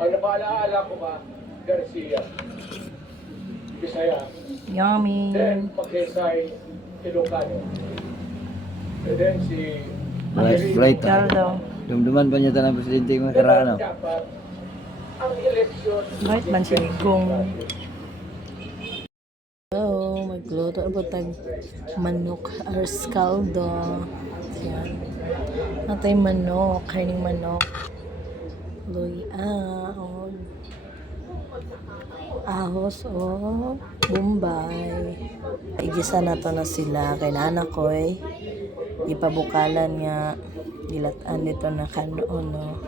Ano ba alaala ko ba? Garcia. Bisaya. Yummy. Then, Pagkesay, Ilocano. And then si... Right. Caldo. Dumduman pa niya tanang presidente yung makaraan. Dapat, ang eleksyon... Right man si Gong. Hello, magluto po tag manok ars caldo. Yan. Natay manok, karning manok. Luyaon. Ahos o Bombay. Igisa na to na sila kay anak ko ipabukalan nga gilatan dito na kanon no.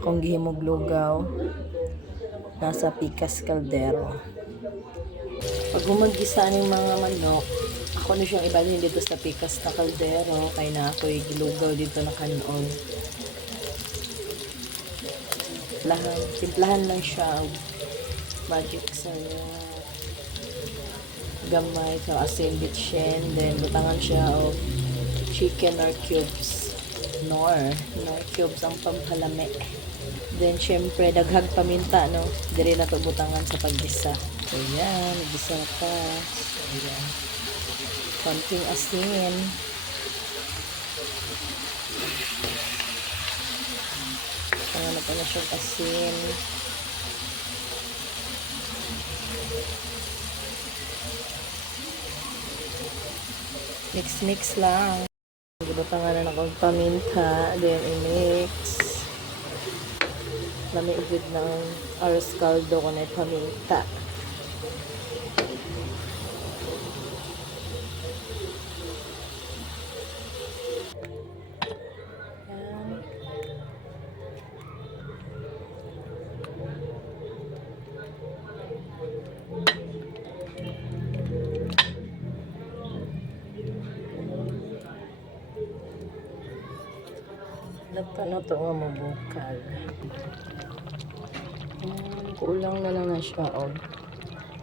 Kung gihimog lugaw nasa pikas kaldero. Pag gumagisa ng mga manok, ako na siyang ibalhin dito sa pikas na kaldero kay na ako'y gilugaw dito na kanon. Timplahan lang siya magic sa gamay sa asin bitchen, then butangan siya of chicken or cubes nor cubes ang pampalami, then syempre daghag paminta no diri na to butangan sa paggisa. So yan, nagisa pa. Ayan, konting asin, ano pa na siyang asin. Mix lang. Gibutangan na akong paminta, then i-mix. Lamigid ng ars caldo ko na paminta. Yan. Lata na ito nga mabukal. Kulang na lang na siya.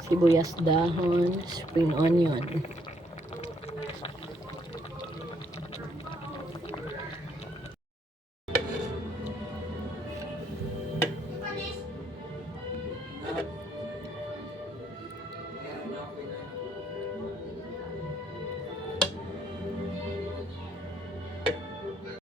Sibuyas dahon, spring onion.